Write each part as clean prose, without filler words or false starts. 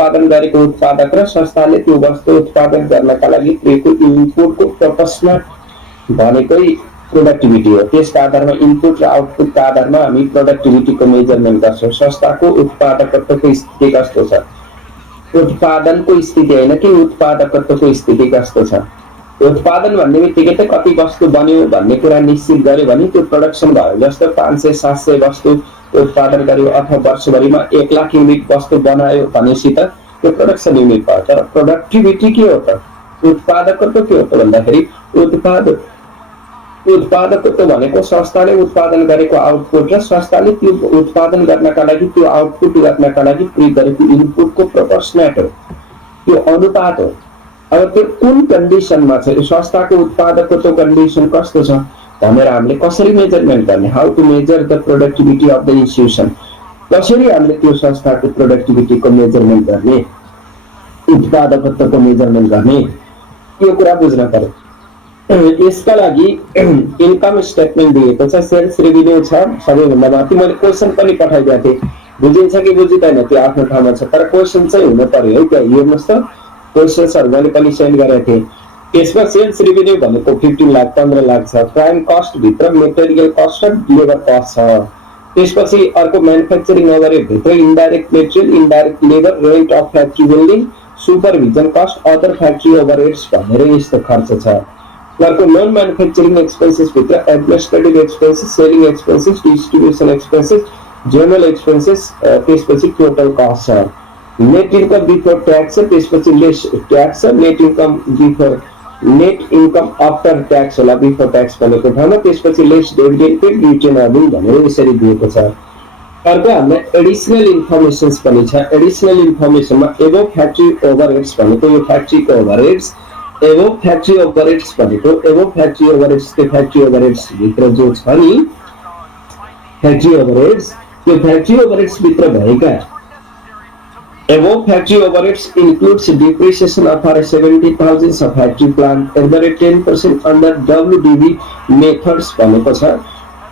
उत्पादन गरेको उत्पादक र संस्थाले त्यो वस्तु उत्पादन गर्नका लागि प्रयोगको इनपुटको प्रपोर्सनल भनेकै प्रोडक्टिभिटी हो। त्यसका आधारमा इनपुट र आउटपुटका आधारमा हामी प्रोडक्टिभिटीको मेजरमेन्ट गर्छौँ। संस्थाको उत्पादकत्वको स्थिति कस्तो छ, उत्पादनको स्थिति होइन कि उत्पादकत्वको स्थिति कस्तो छ। उत्पादन भन्ने बित्तिकै त कति वस्तु बन्यो भन्ने कुरा निश्चित गर्यो भने त्यो प्रोडक्सन भयो। जस्तो 500-700 वस्तु उत्पादन गर्यो अथवा वर्षभरिमा 1 लाख युनिट वस्तु बनायो भनेपछि त त्यो प्रोडक्सन युनिट भयो। तर प्रोडक्टिभिटी के हो त, उत्पादकत्व के हो त भन्दाखेरि उत्पादकत्व भनेको संस्थाले उत्पादन गरेको आउटपुट र संस्थाले त्यो उत्पादन गर्नका लागि त्यो आउटपुट गर्नका लागि प्रयोग गरेको इनपुटको प्रोपोर्सनेट हो, त्यो अनुपात हो। अब त्यो कुन कन्डिसनमा छ, संस्थाको उत्पादकत्व कन्डिसन कस्तो छ भनेर हामीले कसरी मेजरमेन्ट गर्ने, how to measure the productivity of the institution, कसरी हामीले त्यो संस्थाको प्रोडक्टिभिटीको मेजरमेन्ट गर्ने, उत्पादकत्वको मेजरमेन्ट गर्ने, यो कुरा बुझ्न पर्यो। यसका लागि इन्कम स्टेटमेन्ट दिएको छ, सेल्स रेभिन्यू छ सबैभन्दा माथि। मैले क्वेसन पनि पठाइदिएको थिएँ, बुझिन्छ कि बुझिँदैन त्यो आफ्नो ठाउँमा छ, तर क्वेसन चाहिँ हुनु पर्यो है। त्यहाँ हेर्नुहोस् त, क्वेसन्सहरू मैले पनि सेन्ड गरेको थिएँ। त्यसमा सेल्स रेभिन्यू भनेको 15 लाख 15 लाख छ। प्राइम कस्ट भित्र मेटेरियल कस्ट र लेबर कस्ट छ। त्यसपछि अर्को म्यानुफ्याक्चरिङ ओभरहेड भित्र indirect material, indirect labour, rent of factory building, supervision cost, other factory overheads भनेर यस्तो खर्च छ। अर्को नन म्यानुफ्याक्चरिङ एक्सपेन्सेस भित्र administrative expenses, selling expenses, distribution expenses, general expenses, त्यसपछि टोटल कस्ट छ। नेट इन्कम बिफोर ट्याक्स छ, त्यसपछि लेस ट्याक्स छ, नेट इन्कम आफ्टर ट्याक्स होला बिफोर ट्याक्स भनेको ठाउँमा, त्यसपछि less dividend paid, retained earning भनेर यसरी दिएको छ। अर्को हामीलाई एडिसनल इन्फर्मेसन्स पनि छ। एडिसनल इन्फर्मेसनमा एबोभ फ्याक्ट्री ओभरहेड्स भनेको यो फ्याक्ट्रीको ओभरहेड्स, एबोभ फ्याक्ट्री ओभरहेड्स भनेको एबोभ फ्याक्ट्री ओभरहेड्स, त्यो फ्याक्ट्री ओभरहेड्स भित्र जो छ नि फ्याक्ट्री ओभरहेड्स, त्यो फ्याक्ट्री ओभरहेड्स भित्र भएका above factory overheads includes depreciation of 70,000 of factory plant at the rate 10% under WDV methods भनेको छ।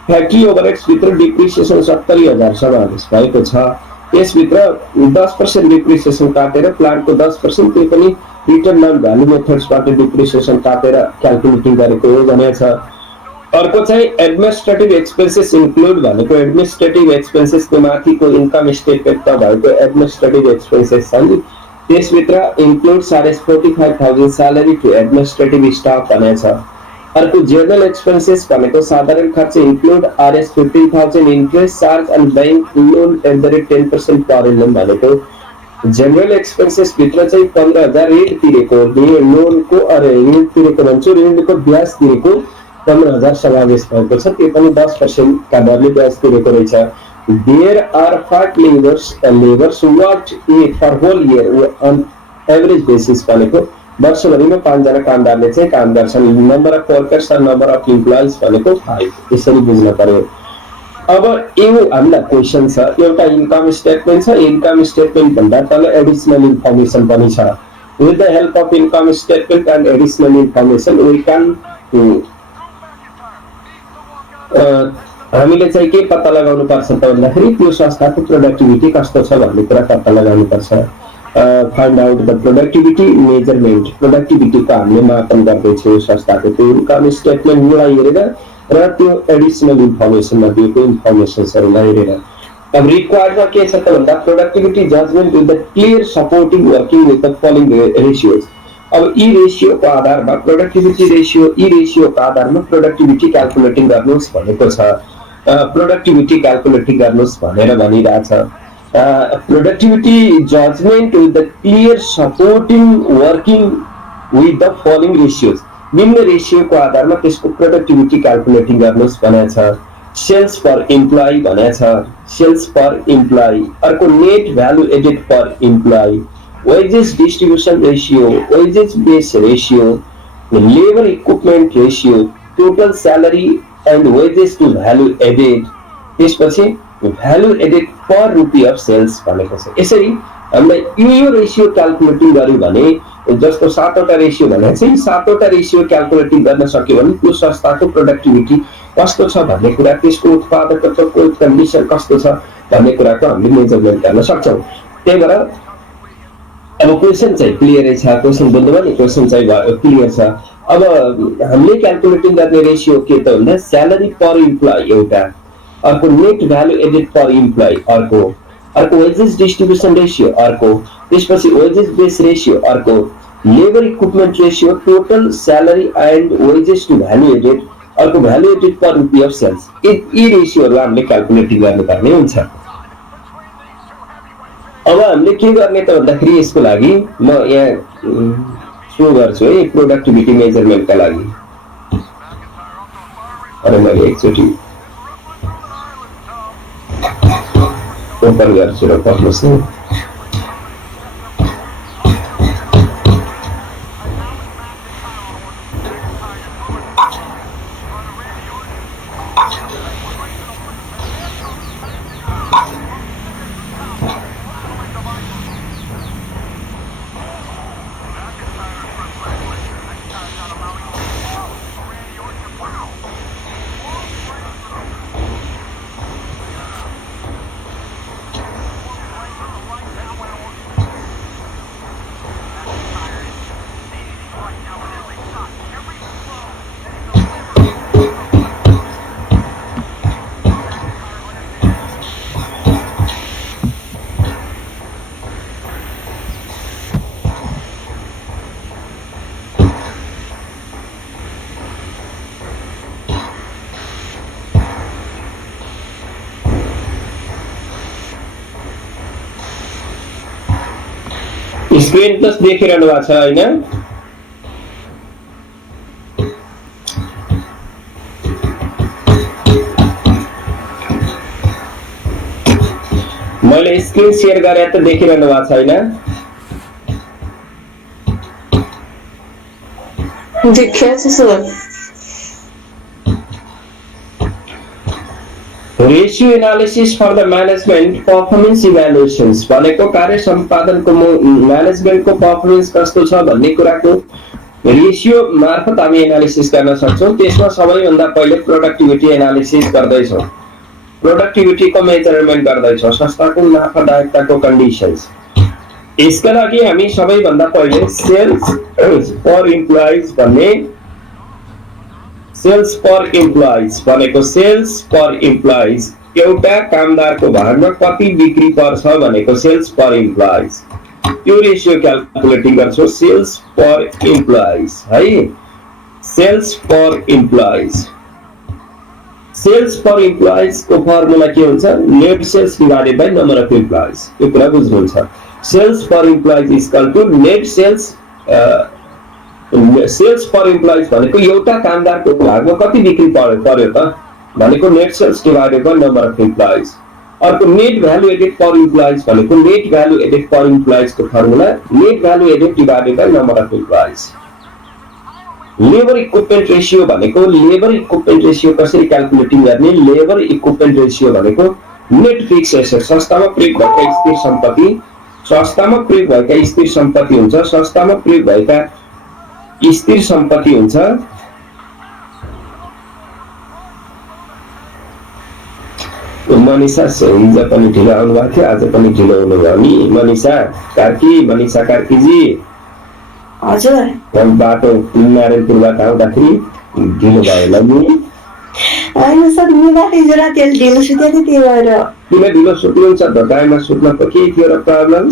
फ्याक्ट्री ओभरहेड्स भित्र डिप्रिसिएसन 70,000 समावेश भएको छ। यसभित्र 10% डिप्रिसिएसन काटेर प्लान्टको 10% त्यो पनि रिटर्न अन भ्यालु मेथड्सबाट डिप्रिसिएसन काटेर क्याल्कुलेटिङ गरेको हो भनेको छ। अर्को चाहिँ एडमिनिस्ट्रेटिभ एक्सपेन्सेस इन्क्लुड भनेको एडमिनिस्ट्रेटिभ एक्सपेन्सेसको माथिको इन्कम स्टेटमेन्टमा भएको एडमिनिस्ट्रेटिभ एक्सपेन्सेस छन्। त्यसभित्र includes RS 45,000 salary to administrative staff भनेको छ। अर्को जनरल एक्सपेन्सेस भनेको साधारण खर्च include RS 15,000 interest charge and bank loan at the rate 10% per annum भनेको जनरल एक्सपेन्सेस भित्र चाहिँ 15,000 ऋण तिरेको लोनको ऋण तिरेको भन्छौँ, ऋणको ब्याज तिरेको 15,000 समावेश भएको छ। त्यो पनि 10% का दरले ब्याज तिरेको रहेछ। There are 5 labours work for whole year on average basis भनेको वर्षभरिमा 5 जना कामदारले चाहिँ काम गर्छन्। नम्बर अफ वर्कर्स र नम्बर अफ इम्प्लोइज भनेको 5, यसरी बुझ्न पर्यो। अब यो हामीलाई क्वेसन छ, एउटा इन्कम स्टेटमेन्ट छ, इन्कम स्टेटमेन्ट भन्दा तल एडिसनल इन्फर्मेसन पनि छ। With the help of income statement and additional information we can हामीले चाहिँ के पत्ता लगाउनु पर्छ त भन्दाखेरि त्यो संस्थाको प्रोडक्टिभिटी कस्तो छ भन्ने कुरा पत्ता लगाउनु पर्छ। Find out the productivity measurement, प्रोडक्टिभिटीको हामीले मापन गर्दैछौँ संस्थाको त्यो इन्कम स्टेटमेन्टलाई हेरेर र त्यो एडिसनल इन्फर्मेसनमा दिएको इन्फर्मेसन्सहरूलाई हेरेर। अब रिक्वायर्डमा के छ त भन्दा productivity judgement with the clear supporting working with the following ratios. अब यी रेसियोको आधारमा प्रोडक्टिभिटी रेसियो, यी रेसियोको आधारमा प्रोडक्टिभिटी क्याल्कुलेटिङ गर्नुहोस् भनेको छ। प्रोडक्टिभिटी क्याल्कुलेटिङ गर्नुहोस् भनेर भनिरहेछ। Productivity judgement with the clear supporting working with the following ratios, निम्न रेसियोको आधारमा त्यसको प्रोडक्टिभिटी क्याल्कुलेटिङ गर्नुहोस् भनेको छ। सेल्स पर इम्प्लोइ भनेको छ, सेल्स पर इम्प्लोइ। अर्को net value added per employee, wages distribution ratio, wages base ratio, labor equipment ratio, total salary and wages to value added, त्यसपछि value added per rupee of sales भनेको छ। यसरी हामीले यो ratio क्याल्कुलेटिङ गर्यो भने जस्तो 7वटा रेशियो भने चाहिँ 7वटा रेशियो क्याल्कुलेटिङ गर्न सक्यो भने त्यो संस्थाको प्रोडक्टिभिटी कस्तो छ भन्ने कुरा, त्यसको उत्पादकत्वको कन्डिसन कस्तो छ भन्ने कुराको हामीले मेजरमेन्ट गर्न सक्छौँ। त्यही भएर अब क्वेसन चाहिँ क्लियरै छ, क्वेसन बुझ्नुभयो नि, क्वेसन चाहिँ क्लियर छ। अब हामीले क्याल्कुलेटिङ गर्ने रेसियो के त भन्दा स्यालेरी पर इम्प्लोइ एउटा, अर्को net value added per employee अर्को, अर्को वेजेस डिस्ट्रिब्युसन रेसियो अर्को, त्यसपछि वेजेस बेस रेसियो अर्को, labour equipment ratio, total salary and wages to value added अर्को, value added per rupee of sales. यी रेसियोहरू हामीले क्याल्कुलेटिङ गर्नुपर्ने हुन्छ। अब हामीले के गर्ने त भन्दाखेरि यसको लागि म यहाँ सो गर्छु है प्रोडक्टिभिटी मेजरमेन्टका लागि। अरे मैले एकचोटि ओपन गर्छु र पढ्नुहोस् न। स्क्रिन त देखिरहनु भएको छ होइन? मैले स्क्रिन शेयर गरे त देखिरहनु भएको छ होइन? देखिएको छ sir. Ratio analysis for the management performance evaluations भनेको कार्य सम्पादनको म्यानेजमेन्टको पर्फर्मेन्स कस्तो छ भन्ने कुराको रेशियो मार्फत हामी एनालिसिस गर्न सक्छौँ। त्यसमा सबैभन्दा पहिले प्रोडक्टिभिटी एनालिसिस गर्दैछौँ, प्रोडक्टिभिटीको मेजरमेन्ट गर्दैछौँ, संस्थाको लाभदायकताको कन्डिसन्स। यसका लागि हामी सबैभन्दा पहिले सेल्स पर इम्प्लोइज भन्ने, सेल्स पर इम्प्लोइज भनेको सेल्स पर इम्प्लोइज एउटा कामदारको भागमा कति बिक्री पर्छ भनेको सेल्स पर इम्प्लोइज, त्यो रेशियो क्याल्कुलेटिङ गर्छौँ। सेल्स पर इम्प्लोइज है, sales per employees, sales per employees को फर्मुला के हुन्छ? Net sales divided by number of employees. यो कुरा बुझ्नुहुन्छ? Sales per employees equal to net sales, sales per employees भनेको एउटा कामदारको भागमा कति बिक्री पर्यो त भनेको net sales divided by number of employees. अर्को net value added per employees भनेको net value added per employees को formula net value added divided by number of employees. Labour equipment ratio भनेको, लेबर इक्विपमेन्ट रेशियो कसरी calculating गर्ने? Labour equipment ratio भनेको net fix asset, संस्थामा प्रयोग भएका स्थिर सम्पत्ति, संस्थामा प्रयोग भएका स्थिर सम्पत्ति हुन्छ, संस्थामा प्रयोग भएका स्थिर सम्पत्ति हुन्छ। मनिषा हिजो पनि ढिलो आउनुभएको थियो, आज पनि ढिलो हुनुभयो नि मनिषा कार्की, मनिषा कार्कीजी। हजुर। बाटो नारायणपुरबाट आउँदाखेरि ढिलो भयो होला नि? होइन सर, म बाटो हिजो राति अलि ढिलो सुतेको थिएँ, त्यही भएर। किन ढिलो सुत्नुहुन्छ? धकाइमा सुत्न त के थियो र प्रब्लम?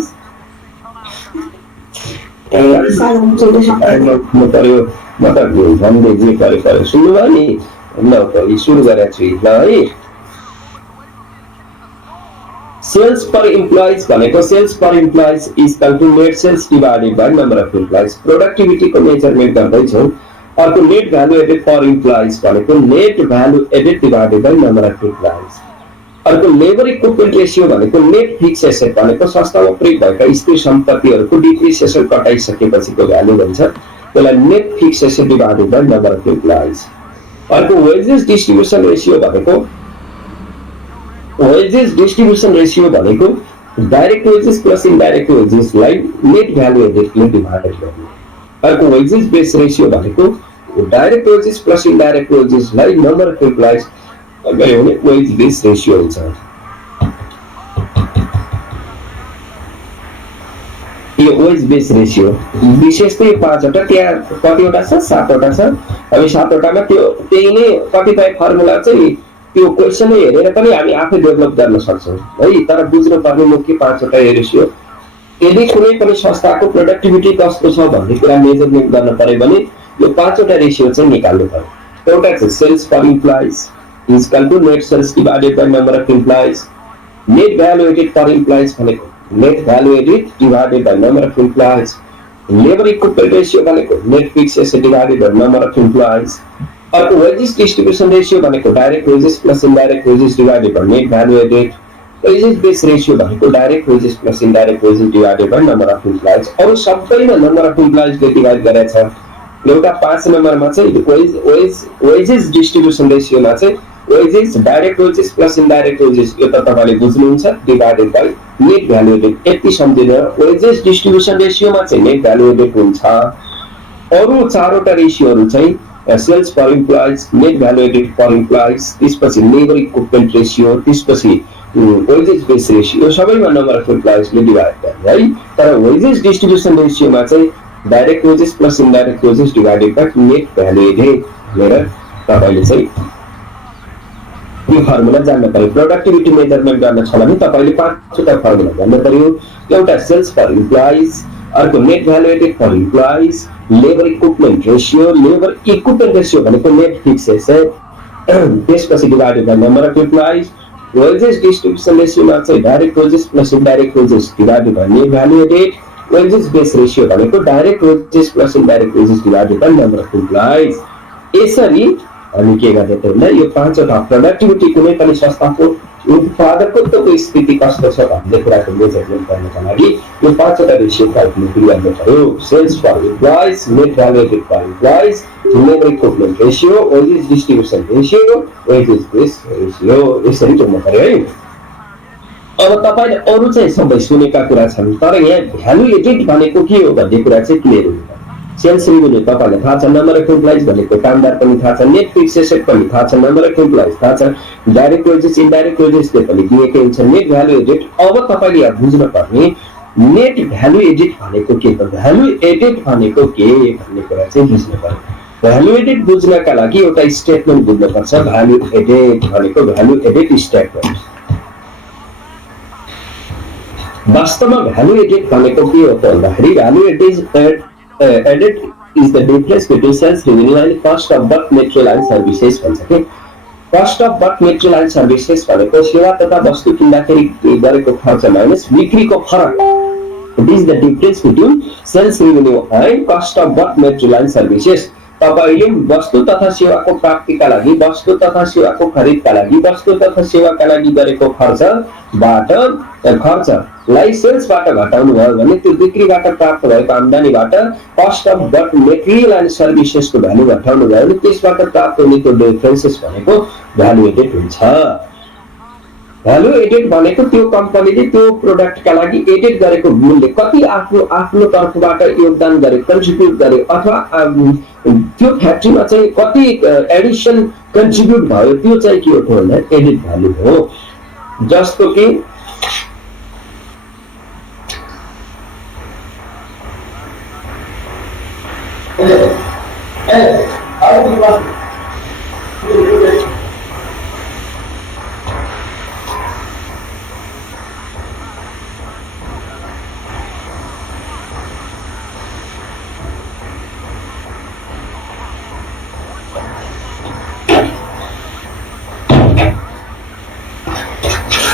उठ्नु पर्यो, म त भन्दै जे पऱ्यो सुन्नुभयो नि? ल सुरु गरेको छु ल है। सेल्स पर इम्प्लोइज भनेको sales per employees equal to net sales divided by number of employees. प्रोडक्टिभिटीको मेजरमेन्ट गर्दैछौँ। अर्को net value added per employees भनेको net value added divided by number of employees. अर्को लेबर इक्विपमेन्ट रेशियो भनेको net fix asset भनेको संस्थामा प्रयोग भएका स्थिर सम्पत्तिहरूको डिप्रिसिएसन कटाइसकेपछिको भ्यालु भन्छ, त्यसलाई net fix asset divided by number of employees. अर्को वेजेस डिस्ट्रिब्युसन रेशियो भनेको, वेजेस डिस्ट्रिब्युसन रेशियो भनेको डाइरेक्ट वेजेस प्लस इनडाइरेक्ट वेजेसलाई नेट भ्यालु एडेडले डिभाइडेड गर्ने। अर्को वेजेस बेस रेशियो भनेको डाइरेक्ट वेजेस प्लस इनडाइरेक्ट वेजेसलाई नम्बर अफ इम्प्लोइज गरे भने वेज बेस रेशियो हुन्छ। यो वेज बेस रेसियो विशेष चाहिँ 5 वटा, त्यहाँ कतिवटा छ? 7 वटा छ। हामी 7 वटामा त्यो त्यही नै कतिपय फर्मुला चाहिँ त्यो क्वेसनै हेरेर पनि हामी आफै डेभलप गर्न सक्छौँ है। तर बुझ्नुपर्ने मुख्य 5 वटा रेसियो। यदि कुनै पनि संस्थाको प्रोडक्टिभिटी कस्तो छ भन्ने कुरा मेजरमेन्ट गर्न पर्यो भने यो 5 वटा रेसियो चाहिँ निकाल्नु पर्यो। एउटा चाहिँ sales per employees is equal to net sales divided by number of employees. Net value added per employees भनेको net value added divided by number of employees. Labour equipment ratio भनेको net fix asset divided by number of employees. अर्को wages distribution ratio भनेको direct wages plus indirect wages divided by net value added. Wages base ratio भनेको direct wages plus indirect wages divided by number of employees. अरु सबैमा नम्बर अफ इम्प्लोइजले divide गरेछ। एउटा 5 नम्बरमा चाहिँ वेजेस डिस्ट्रिब्युसन रेशियोमा चाहिँ wages direct wages plus indirect wages यो त तपाईले बुझ्नुहुन्छ divided by net value added. यति सम्झिनु। वेजेस डिस्ट्रिब्युसन रेशियोमा चाहिँ नेट भ्यालु एडेड हुन्छ। अरु 4 वटा रेशियोहरु चाहिँ sales per employees, net value added per employees, त्यसपछि लेबर इक्विपमेन्ट रेशियो, त्यसपछि वेजेस बेस रेशियो सबैमा नम्बर अफ इम्प्लोइजले डिवाइड गर्ने है। तर वेजेस डिस्ट्रिब्युसन रेशियोमा चाहिँ direct wages plus indirect wages divided by net value added भनेर तपाईले चाहिँ यो फर्मुला जान्न पर्यो। प्रोडक्टिभिटी मेजरमेन्ट गर्न छ भने तपाईले 5 वटा फर्मुला जान्न पर्यो। एउटा सेल्स पर इम्प्लोइज, अर्को net value added per employees, labour equipment ratio. Labour equipment ratio भनेको नेट फिक्स एसेट, त्यसपछि divided by number of employees. Wages distribution रेशियोमा चाहिँ direct wages plus indirect wages divided by net value added. Wages base ratio भनेको direct wages plus indirect wages divided by number of employees. यसरी हामी के गर्ने त भन्दा यो 5 वटा प्रोडक्टिभिटी कुनै पनि संस्थाको उत्पादकत्वको स्थिति कस्तो छ भन्ने कुराको मेजरमेन्ट गर्नका लागि यो 5 वटा रेशियो क्याल्कुलेट गर्न पर्यो। Sales per employees, net value added per employees, labour equipment ratio, wages distribution ratio, wages base ratio, यसरी जोड्नु पर्यो है। अब तपाईले अरु चाहिँ सबै सुनेका कुरा छन्, तर यहाँ भ्यालु एडेड भनेको के हो भन्ने कुरा चाहिँ क्लियर हुनु पर्यो। सेल्स रेभेन्यू तपाईलाई थाहा छ, नम्बर अफ इम्प्लोइज भनेको कामदार पनि थाहा छ, नेट फिक्स एसेट पनि थाहा छ, नम्बर अफ इम्प्लोइज थाहा छ, डाइरेक्ट वेजेस इनडाइरेक्ट वेजेसले पनि दिएकै हुन्छ, नेट भ्यालु एडेड। अब तपाईले यहाँ बुझ्न पर्ने नेट भ्यालु एडेड भनेको के त, भ्यालु एडेड भनेको के भन्ने कुरा चाहिँ बुझ्नु पर्यो। भ्यालु एडेड बुझ्नका लागि एउटा स्टेटमेन्ट बुझ्नुपर्छ। भ्यालु एडेड भनेको भ्यालु एडेड स्टेटमेन्ट। वास्तवमा भ्यालु एडेड भनेको के हो त भन्दाखेरि value added is the difference between sales revenue and cost of both material and services भन्छ के। cost of both material and services भनेको सेवा तथा वस्तु किन्दाखेरि गरेको खर्च माइनस बिक्रीको फरक। It is the difference between sales revenue and cost of both material and services। तपाईले वस्तु तथा सेवाको प्राप्तिका लागि, वस्तु तथा सेवाको खरिदका लागि, वस्तु तथा सेवाका लागि गरेको खर्चलाई सेल्सबाट घटाउनु भयो भने त्यो बिक्रीबाट प्राप्त भएको आम्दानीबाट cost of both material and सर्भिसेसको भ्यालु घटाउनु भयो भने त्यसबाट प्राप्त हुने त्यो डिफरेन्सेस भनेको भ्यालु एडेड हुन्छ। भ्यालु एडेड भनेको त्यो कम्पनीले त्यो प्रोडक्टका लागि एडेड गरेको मूल्य कति आफ्नो तर्फबाट योगदान गरे, कन्ट्रिब्युट गरे, अथवा त्यो फ्याक्ट्रीमा चाहिँ कति एडिसन कन्ट्रिब्युट भयो, त्यो चाहिँ के हो भन्दा एडेड भ्यालु हो। जस्तो कि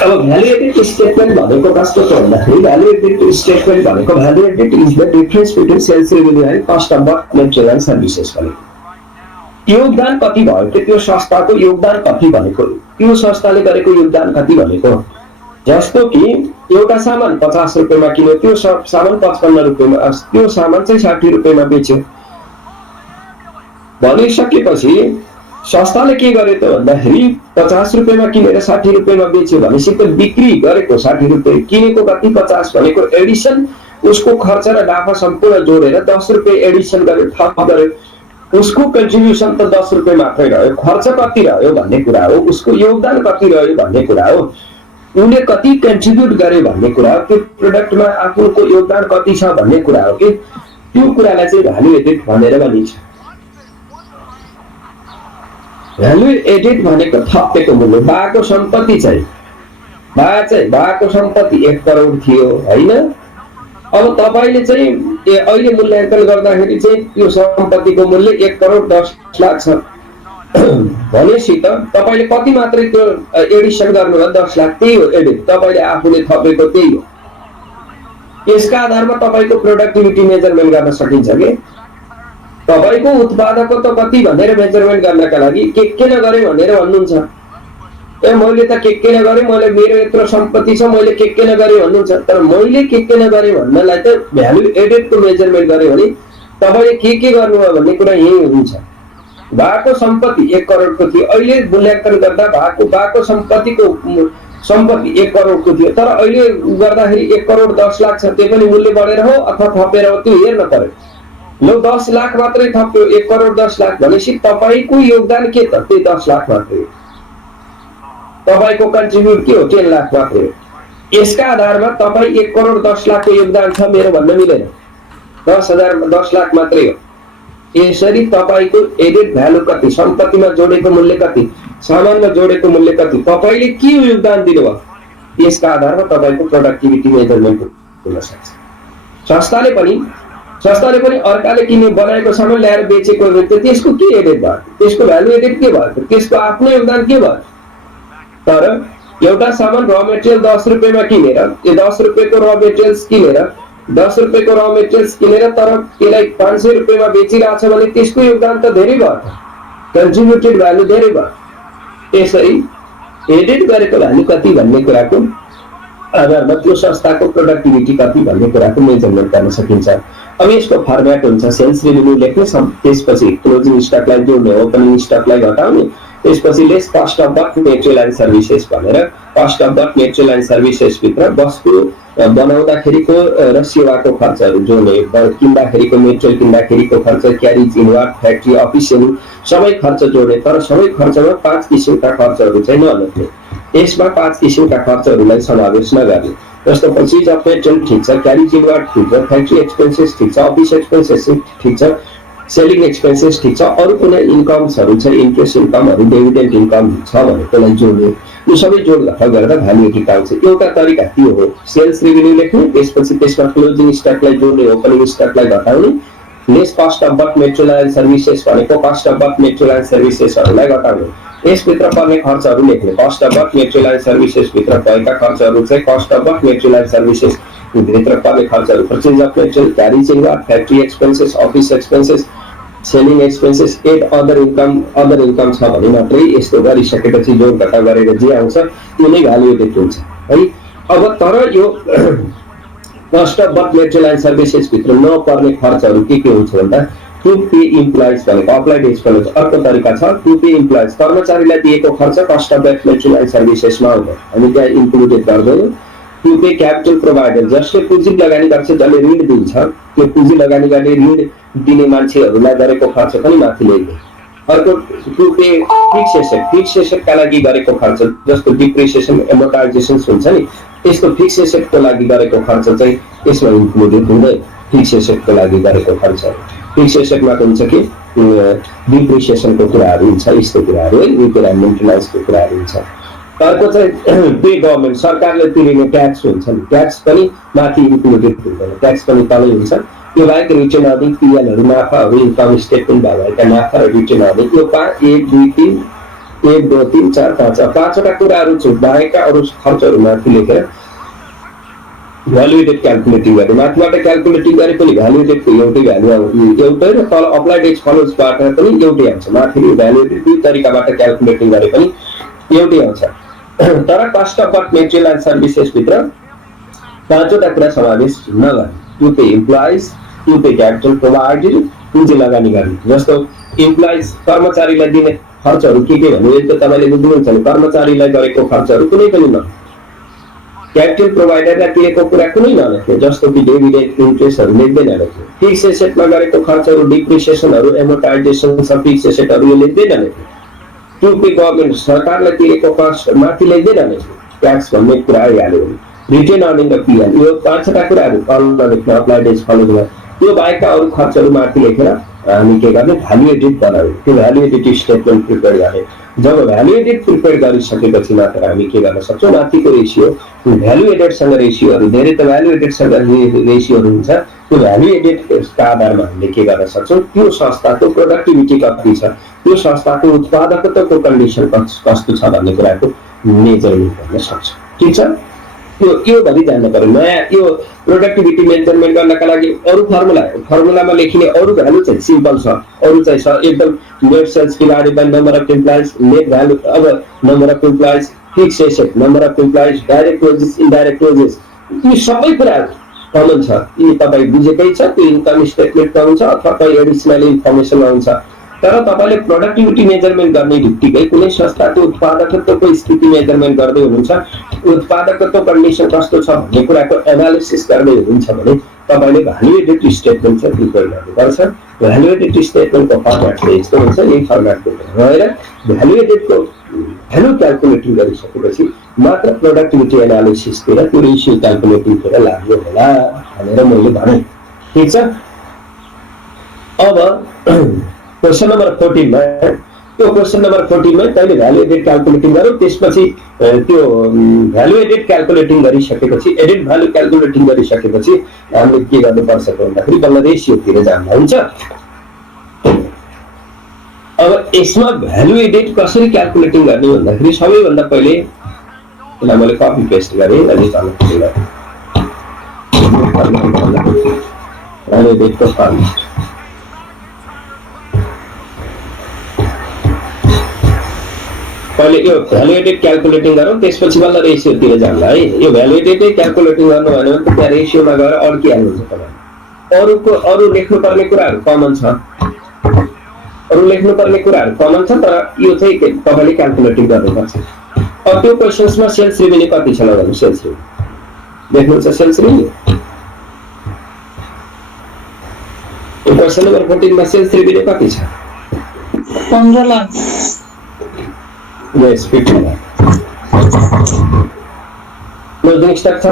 अब भ्यालु एडेड स्टेटमेन्ट भनेको कस्तो छ भन्दाखेरि भ्यालु एडेड स्टेटमेन्ट भनेको value added is the difference between sales revenue and cost of both material and services भनेको योगदान कति भयो, त्यो संस्थाको योगदान कति भनेको, त्यो संस्थाले गरेको योगदान कति भनेको। जस्तो कि एउटा सामान 50 रुपैयाँमा किन्यो, त्यो सामान 55 रुपैयाँमा, त्यो सामान चाहिँ 60 रुपैयाँमा बेच्यो। भनिसकेपछि संस्थाले के गर्यो त भन्दाखेरि 50 रुपैयाँमा किनेर 60 रुपैयाँमा बेच्यो भनेपछि त बिक्री गरेको 60 रुपैयाँ, किनेको कति 50 भनेको एडिसन उसको खर्च र नाफा सम्पूर्ण जोडेर 10 रुपैयाँ एडिसन गर्यो, थप गर्यो। उसको कन्ट्रिब्युसन त 10 रुपैयाँ मात्रै रह्यो, खर्च कति रह्यो भन्ने कुरा हो, उसको योगदान कति रह्यो भन्ने कुरा हो। उनले कति कन्ट्रिब्युट गरे भन्ने कुरा हो, त्यो प्रोडक्टमा आफूको योगदान कति छ भन्ने कुरा हो कि त्यो कुरालाई चाहिँ भ्यालु एडेड भनेर भनिन्छ। भ्यालु एडेड भनेको थपेको मूल्य। बाको सम्पत्ति चाहिँ बाको सम्पत्ति 1 करोड थियो हैन। अब तपाईले चाहिँ अहिले मूल्याङ्कन गर्दाखेरि चाहिँ त्यो सम्पत्तिको मूल्य 1 करोड 10 लाख छ भनेपछि त तपाईले कति मात्रै त्यो एडिसन गर्नुभयो? 10 लाख। त्यही हो एडिट, तपाईले आफूले थपेको त्यही हो। यसका आधारमा तपाईको प्रोडक्टिभिटी मेजरमेन्ट गर्न सकिन्छ के तपाईको उत्पादकत्व कति भनेर मेजरमेन्ट गर्नका लागि के नगरे भनेर भन्नुहुन्छ। मैले त के नगरे, मैले मेरो यत्रो सम्पत्ति छ, मैले के नगरे भन्नुहुन्छ। तर मैले के नगरे भन्नलाई त भ्यालु एडेडको मेजरमेन्ट गरे भने तपाईले के गर्नुभयो भन्ने कुरा यही हुन्छ। बाको सम्पत्ति 1 करोडको थियो, अहिले मूल्याङ्कन गर्दा बाको सम्पत्ति 1 करोडको थियो, तर अहिले गर्दाखेरि 1 करोड 10 लाख छ। त्यो पनि मूल्य बढेर हो अथवा थपेर हो त्यो हेर्न पर्यो। लो 10 लाख मात्रै थप्यो, 1 करोड 10 लाख भनेपछि तपाईको योगदान के त? त्यही 10 लाख मात्रै हो। तपाईको कन्ट्रिब्युट के हो? 10 लाख मात्रै हो। यसका आधारमा तपाई 1 करोड 10 लाखको योगदान छ मेरो भन्न मिलेन। 10 लाख मात्रै हो। यसरी तपाईको एडेड भ्यालु कति, सम्पत्तिमा जोडेको मूल्य कति, सामानमा जोडेको मूल्य कति, तपाईले के योगदान दिनुभयो, यसका आधारमा तपाईको प्रोडक्टिभिटी मेजरमेन्ट हुन सक्छ। संस्थाले पनि अर्काले किने बनाएको सामान ल्याएर बेचेको हो भने त्यसको के एडेड भयो? त्यसको भ्यालु एडेड के भयो? त्यसको आफ्नो योगदान के भयो? तर एउटा सामान र मेटेरियल 10 रुपैयाँमा किनेर, यो 10 रुपैयाँको र मेटेरियल्स किनेर 10 रुपैयाँको र मेटेरियल्स किनेर तर त्यसलाई 500 रुपैयाँमा बेचिरहेको छ भने त्यसको योगदान त धेरै भयो, कन्ट्रिब्युटेड भ्यालु धेरै भयो। यसरी एडेड गरेको भ्यालु कति भन्ने कुराको आधारमा त्यो संस्थाको प्रोडक्टिभिटी कति भन्ने कुराको मेजरमेन्ट गर्न सकिन्छ। अब यसको फर्मेट हुन्छ सेल्स रेभेन्यू लेख्ने, त्यसपछि क्लोजिङ स्टकलाई जोड्ने, ओपनिङ स्टकलाई घटाउने, त्यसपछि less cost of the material and services भनेर cost of the material and services भित्र वस्तु बनाउँदाखेरिको र सेवाको खर्चहरू जोड्ने, किन्दाखेरिको मेटेरियल किन्दाखेरिको खर्च, क्यारिज इनवर्ड, फ्याक्ट्री अफिसियल सबै खर्च जोड्ने। तर सबै खर्चमा 5 किसिमका खर्चहरू चाहिँ नलेख्ने। यसमा 5 किसिमका खर्चहरूलाई समावेश नगर्ने। जस्तो परचेज अफ मेटेरियल ठीक छ, क्यारिज इनवर्ड ठीक छ, फ्याक्ट्री एक्सपेन्सेस ठीक छ, अफिस एक्सपेन्सेस ठीक छ, सेलिङ एक्सपेन्सेस ठीक छ, अरू कुनै इन्कम्सहरू छ, इन्ट्रेस्ट इन्कमहरू, डिभिडेन्ड इन्कम छ भने त्यसलाई जोड्ने। यो सबै जोडघाट गरेर भ्यालु एडेड आउँछ। एउटा तरिका त्यो हो, सेल्स रेभेन्यू लेख्ने, त्यसपछि त्यसमा क्लोजिङ स्टकलाई जोड्ने, ओपनिङ स्टकलाई घटाउने, less cost of but material and services भनेको cost of but material and सर्भिसेसहरूलाई घटाउने। यसभित्र पर्ने खर्चहरू लेख्ने, cost of but material and services भित्र भएका खर्चहरू चाहिँ cost of but material and services भित्र पर्ने खर्चहरू, purchase of material, carriage inward, factory expenses, office expenses, selling expenses, add other income छ भने मात्रै यस्तो गरिसकेपछि जोड घटा गरेर जे आउँछ त्यो नै भ्यालु एडेड हुन्छ है। अब तर यो कस्ट of but material and services भित्र नपर्ने खर्चहरू के हुन्छ भन्दा टु पे इम्प्लोइज भनेको अप्लाइड एक्सपेन्स। अर्को तरिका छ टु पे इम्प्लोइज, कर्मचारीलाई दिएको खर्च cost of but material and सर्भिसेसमा आउँदैन, हामी त्यहाँ इन्क्लुडेड गर्दैनौँ। टु पे क्यापिटल प्रोभाइडर, जसले पुँजी लगानी गर्छ, जसले ऋण दिन्छ, त्यो पुँजी लगानी गर्ने ऋण दिने मान्छेहरूलाई गरेको खर्च पनि माथि ल्याइदिए। अर्को टु पे फिक्स एसेटका लागि गरेको खर्च, जस्तो डिप्रिसिएसन एमोर्टाइजेसन हुन्छ नि, त्यस्तो फिक्स एसेटको लागि गरेको खर्च चाहिँ यसमा इन्क्लुडेड हुँदैन। फिक्स एसेटको लागि गरेको खर्च, फिक्स एसेटमा हुन्छ कि डिप्रिसिएसनको कुराहरू हुन्छ, यस्तो कुराहरू है, रिपेयर एन्ड मेन्टेनेन्सको कुराहरू हुन्छ। अर्को चाहिँ पे गभर्मेन्ट, सरकारले तिर्ने ट्याक्स हुन्छ नि, ट्याक्स पनि माथि इन्क्लुडेड हुँदैन, ट्याक्स पनि तलै हुन्छ। यो बाहेक रिटर्न अर्निङ, पिएलहरू, नाफाहरू, इन्कम स्टेटमेन्ट भएका नाफा र रिटर्न अर्निङ, यो 1 2 3 1 2 3 4 5 पाँचवटा कुराहरू छुट बाहेकका अरू खर्चहरू माथि लेखेर भ्यालु एडेड क्याल्कुलेटिङ गर्ने। माथिबाट क्याल्कुलेटिङ गरे पनि भ्यालु एडेडको एउटै भ्यालु आउँछ, एउटै र तल अप्लाइड एक्सपेन्सबाट पनि एउटै आउँछ। माथि भ्यालु एडेड दुई तरिकाबाट क्याल्कुलेटिङ गरे पनि एउटै आउँछ। तर cost of but material and services भित्र 5वटा कुरा समावेश नगर्ने। To pay employees, to pay capital provided, पुँजी लगानी गर्ने। जस्तो इम्प्लोइज कर्मचारीलाई दिने खर्चहरू के भने यो त तपाईले बुझ्नुहुन्छ नि, कर्मचारीलाई गरेको खर्चहरू कुनै पनि न, क्यापिटल प्रोभाइडरलाई दिएको कुरा कुनै नलेख्ने, जस्तो कि डिभिडेन्ड इन्ट्रेस्टहरू लेख्दै नलेख्ने। फिक्स एसेटमा गरेको खर्चहरू, डिप्रिसिएसनहरू, एमोर्टाइजेसन, फिक्स एसेटहरू यो लेख्दै नलेख्ने। टु पे गभर्मेन्ट, सरकारलाई दिएको कस्ट माथि लेख्दै नलेख्ने। ट्याक्स भन्ने कुरा आइहाल्यो भने रिटेन अर्निङ र पिएन यो 5 कुराहरू तल लेख्न अप्लाइड एज फलोमा यो बाहेकका अरू खर्चहरू माथि लेखेर हामी के गर्ने भ्यालु एडिट बनाउने त्यो भ्यालु एडिट स्टेटमेन्ट प्रिपेयर गर्ने जब भ्यालु एडिट प्रिपेयर गरिसकेपछि मात्र हामी के गर्न सक्छौँ माथिको रेसियो भ्यालु एडेडसँग रेसियोहरू धेरै त भ्यालु एडेडसँग रेसियोहरू हुन्छ त्यो भ्यालु एडेडका आधारमा हामीले के गर्न सक्छौँ त्यो संस्थाको प्रोडक्टिभिटी कति छ त्यो संस्थाको उत्पादकताको कन्डिसन कस्तो छ भन्ने कुराको मेजरमेन्ट गर्न सक्छौँ ठिक छ यो भरि जान्न पर्यो नयाँ यो प्रोडक्टिभिटी मेजरमेन्ट गर्नका लागि अरू फर्मुलामा लेखिने अरू भ्यालु चाहिँ सिम्पल छ अरू चाहिँ छ एकदम net sales divided by number of employees net value अब number of employees fix asset number of employees direct wages indirect wages यी सबै कुराहरू कमन छ यी तपाईँ बुझेकै छ त्यो इन्कम स्टेटमेन्ट आउँछ अथवा कहीँ एडिसनल इन्फर्मेसन आउँछ तर तपाईँले प्रोडक्टिभिटी मेजरमेन्ट गर्ने बित्तिकै कुनै संस्थाको उत्पादकत्वको स्थिति मेजरमेन्ट गर्दै हुनुहुन्छ उत्पादकत्व कन्डिसन कस्तो छ भन्ने कुराको एनालिसिस गर्दै हुनुहुन्छ भने तपाईँले भ्यालु एडेड स्टेटमेन्ट चाहिँ प्रिपेयर गर्नुपर्छ भ्यालु एडेड स्टेटमेन्टको फर्मेट चाहिँ यस्तो हुन्छ यही फर्मेटको रहेर भ्यालु एडेडको भ्यालु क्यालकुलेटिङ गरिसकेपछि मात्र प्रोडक्टिभिटी एनालिसिसतिर त्यो रेसियो क्यालकुलेटिङतिर लाग्यो होला भनेर मैले भने ठिक छ अब क्वेश्चन नम्बर 14 मा त्यो क्वेश्चन नम्बर 14 मा तैले भ्यालु एडेड क्यालकुलेटिङ गरौ त्यसपछि त्यो भ्यालु एडेड क्यालकुलेटिङ गरिसकेपछि एडेड भ्यालु क्यालकुलेटिङ गरिसकेपछि हामीले के गर्नुपर्छ भन्दाखेरि बल्ल रेशियोतिर जाँदा हुन्छ अब यसमा भ्यालु एडेड कसरी क्यालकुलेटिङ गर्ने भन्दाखेरि सबैभन्दा पहिले यसलाई मैले कपी पेस्ट गरे अनि चालु गरे भ्यालु एडेडको फर्मुला पहिले यो भ्यालु एडेड क्यालकुलेटिङ गरौँ त्यसपछि बल्ल रेशियोतिर जान्ला है यो भ्यालु एडेड क्यालकुलेटिङ गर्नु भने त त्यहाँ रेशियोमा गएर अड्किहाल्नुहुन्छ तपाईँ अरू लेख्नुपर्ने कुराहरू कमन छ अरू लेख्नुपर्ने कुराहरू कमन छ तर यो चाहिँ तपाईँले क्यालकुलेटिङ गर्नुपर्छ अब त्यो क्वेसन्समा सेल्स रेभिन्यू कति छ लगाउनु सेल्स रेभिन्यू देख्नुहुन्छ सेल्स रेभिन्यू यो क्वेसन नम्बर 14 मा सेल्स रेभिन्यू कति छ 15 lakh Yes, 15 lakh. Closing stock था?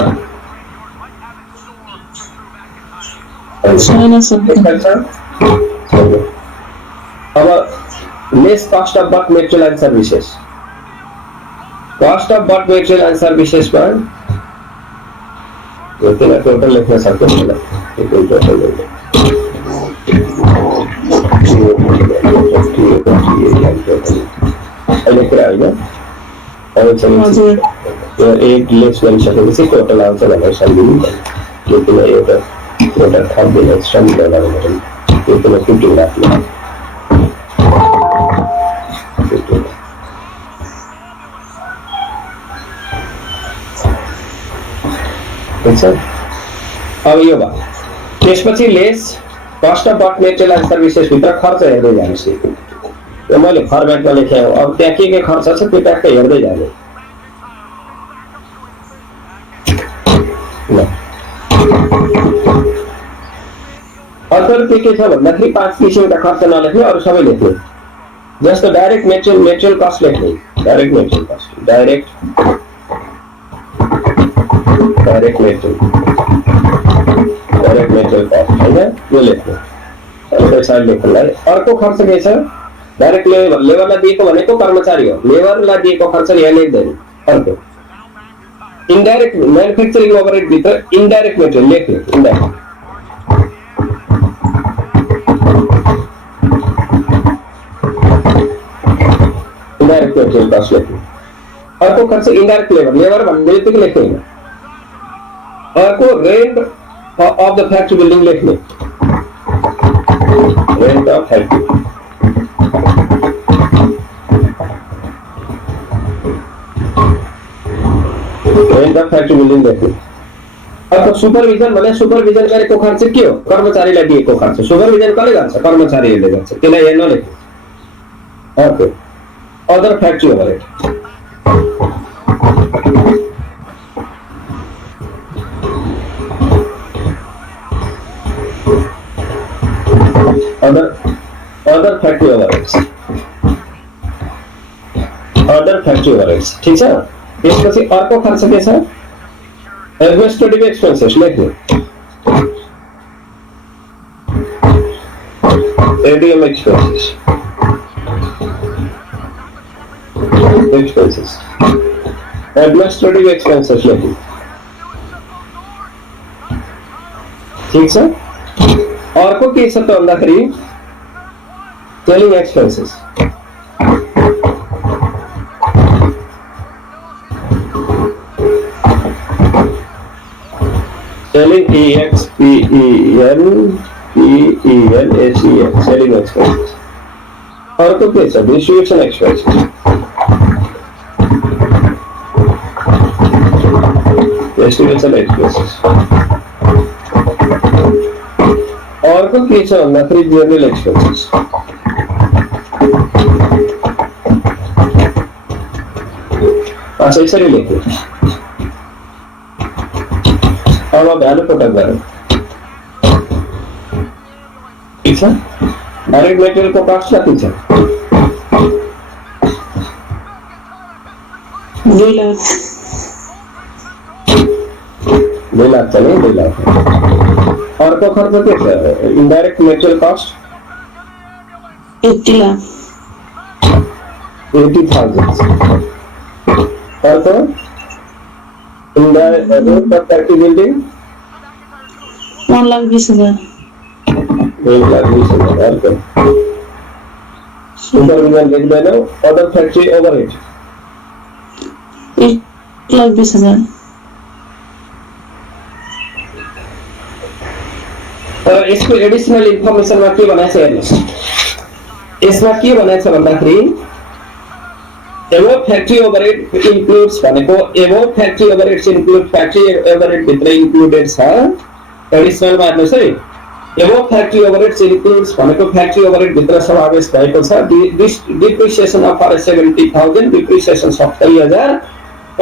अब less cost of bought material and services. Cost of bought material and services पर ये तेरा टोटल लिखना सकते हैं ना? ये कोई टोटल नहीं है. अहिले कुरा होइन अब चाहिँ एक लेस गरिसकेपछि टोटल आउँछ भनेर सम्झिनु त्यो किन एउटा थपिदिन सम्झिँदा गरेर त्यो किन 15 लाख अब यो भयो त्यसपछि less cost of but material and services भित्र खर्च हेर्दै जानुहोस् मैले फर्मेटमा लेखेँ अब त्यहाँ के खर्च छ त्यो ट्याक्कै हेर्दै जाने अथवा के छ भन्दाखेरि 5 किसिमका खर्च नलेख्ने अरू सबै लेख्ने जस्तो डाइरेक्ट मेटेरियल कस्ट लेख्ने direct material cost direct material cost होइन यो लेख्ने साइड लेख्नलाई अर्को खर्च के छ डाइरेक्ट लेबरलाई दिएको भनेको कर्मचारी हो लेबरलाई दिएको खर्च यहाँ लेख्दैन अर्को इनडाइरेक्ट म्यानुफ्याक्चरिङ ओभरहेड भित्र इनडाइरेक्ट मेटेरियल लेख्ने इनडाइरेक्ट मेटेरियल कस्ट लेख्ने अर्को खर्च इनडाइरेक्ट लेबर भन्ने बित्तिकै लेख्दैन अर्को rent of the factory building लेख्ने rent of factory rent of factory building लेख्ने अर्को सुपरभिजन भने सुपरभिजन गरेको खर्च के हो कर्मचारीलाई दिएको खर्च सुपरभिजन कसले गर्छ कर्मचारीहरूले गर्छ त्यसलाई यहाँ नलेख्नु अर्को other factory overhead other factory overheads ठीक छ त्यसपछि अर्को खर्च के छ एडमिनिस्ट्रेटिभ एक्सपेन्सेस लेख्नु एडीएम एक्सपेन्सेस एडमिनिस्ट्रेटिभ एक्सपेन्सेस लेख्नु ठीक छ अर्को के छ त भन्दाखेरि selling expenses selling EXPENSES selling expenses और तो कैसा distribution expenses distribution expenses और तो कैसा नौकरी general expenses ऐसा ही लेते अब भ्यालु पटक गरौँ ठिक छ डाइरेक्ट मेटेरियलको कस्ट कति छ 2 लाख 2 लाख छ नि 2 लाख अर्को खर्च के छ इन्डाइरेक्ट मेटेरियल कस्ट 80 लाख 80,000 अर्को इन्डाइरेक्ट बिल्डिङ 1,20,000 अर्को सुपरभिजन लेख्दैनौ अदर फ्याक्ट्री ओभरहेड 1,20,000 यसको एडिसनल इन्फर्मेसनमा के भनेछ हेर्नुस् यसमा के भनेछ भन्दाखेरि above factory overhead includes भनेको above factory overheads include factory overhead भित्र included छ एडिसनल मा हेर्नुस् है above factory overheads includes भनेको factory overhead भित्र समावेश भएको छ depreciation of 70,000 depreciation 70,000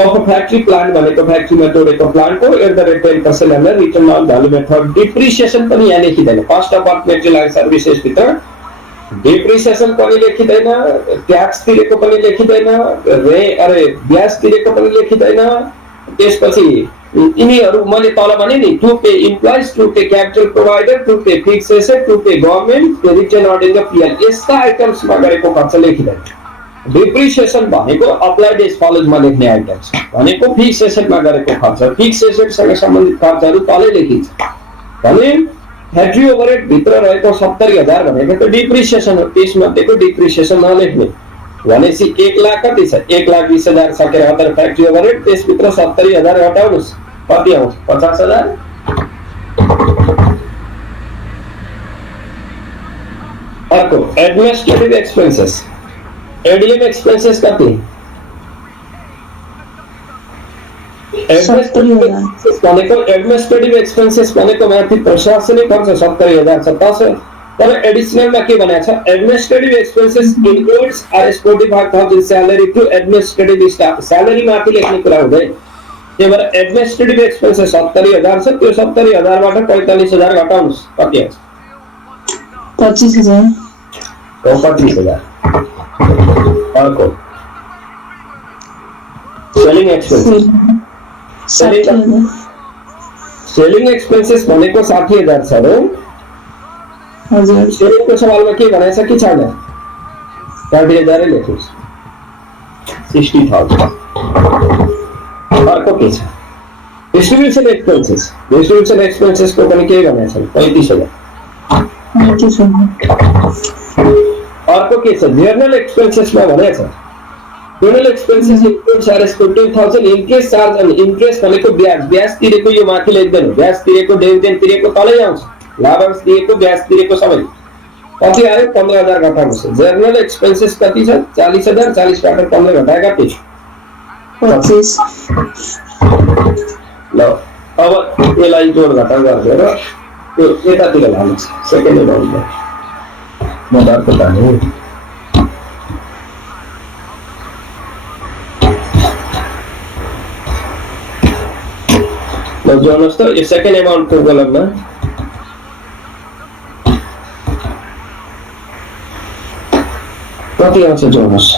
of a factory plant भनेको फ्याक्ट्रीमा जोडेको प्लान्ट को at the rate 10% and return on value method depreciation पनि यहाँ लेखिदैन cost of work material and services भित्र डिप्रिसिएसन पनि लेखिदैन ट्याक्स तिरेको पनि लेखिदैन ब्याज तिरेको पनि लेखिदैन त्यसपछि यिनीहरू मैले तल भने नि to pay employees to pay capital provider to pay fix asset to pay government return अर्डिङ द पीएल यस्ता आइटम्समा गरेको खर्च लेखिदैन डिप्रिसिएसन भनेको अप्लाइड एज फलोजमा लेख्ने आइटम्स भनेको फिक्स एसेटमा गरेको खर्च फिक्स एसेटसँग सम्बन्धित खर्चहरू तलै लेखिन्छ भने फ्याक्ट्री ओभरहेड भित्र रहेको 70,000 भनेको त डिप्रिसिएसन हो त्यसमध्येको डिप्रिसिएसन नलेख्ने भनेपछि 1 लाख कति छ 1,20,000 सकेर अदर फ्याक्ट्री ओभरहेड त्यसभित्र 70,000 घटाउनुस् कति आउँछ 50,000 अर्को एडमिनिस्ट्रेटिभ एक्सपेन्सेस एडीएम एक्सपेन्सेस कति एडमिनिस्ट्रेटिभ एक्सपेन्सेस भनेको माथि प्रशासनिक खर्च 70,000 छ तर एडिसनलमा के भनेको छ administrative expenses includes RS 45,000 salary to administrative staff salary माथि लेख्ने कुरा हुँदैन त्यही भएर एडमिनिस्ट्रेटिभ एक्सपेन्सेस 70,000 छ त्यो 70,000 बाट 45,000 घटाउनुस् कति आउँछ 25,000 25,000 अर्को सेलिङ एक्सपेन्सेस सेलिङ एक्सपेन्सेस भनेको 60,000 छ हो हजुर सेलिङको सवालमा के भनेको छ कि छैन 30,000 लेख्नुस् 60,000 अर्को के छ डिस्ट्रिब्युसन एक्सपेन्सेस को पनि के भनेको छ 35,000 अर्को के छ जर्नल एक्सपेन्सेसमा भनेको छ total expenses includes RS 15,000 interest charge अनि इन्ट्रेस्ट भनेको ब्याज तिरेको यो माथि लेख्दैन ब्याज तिरेको डिभिडेन्ड तिरेको तलै आउँछ लाभांश दिएको ब्याज तिरेको सबै कति आयो 15,000 घटाउनुस् जर्नल एक्सपेन्सेस कति छ 40,000 40 बाट 15 घटाए कति 25 ल अब यसलाई जोड घटा गरेर यो यतातिर लानुहोस् सेकेन्ड एमाउन्टमा म दार्को ताने जोड्नुहोस् त यो सेकेन्ड एमाउन्टको कलममा कति आउँछ जोड्नुहोस्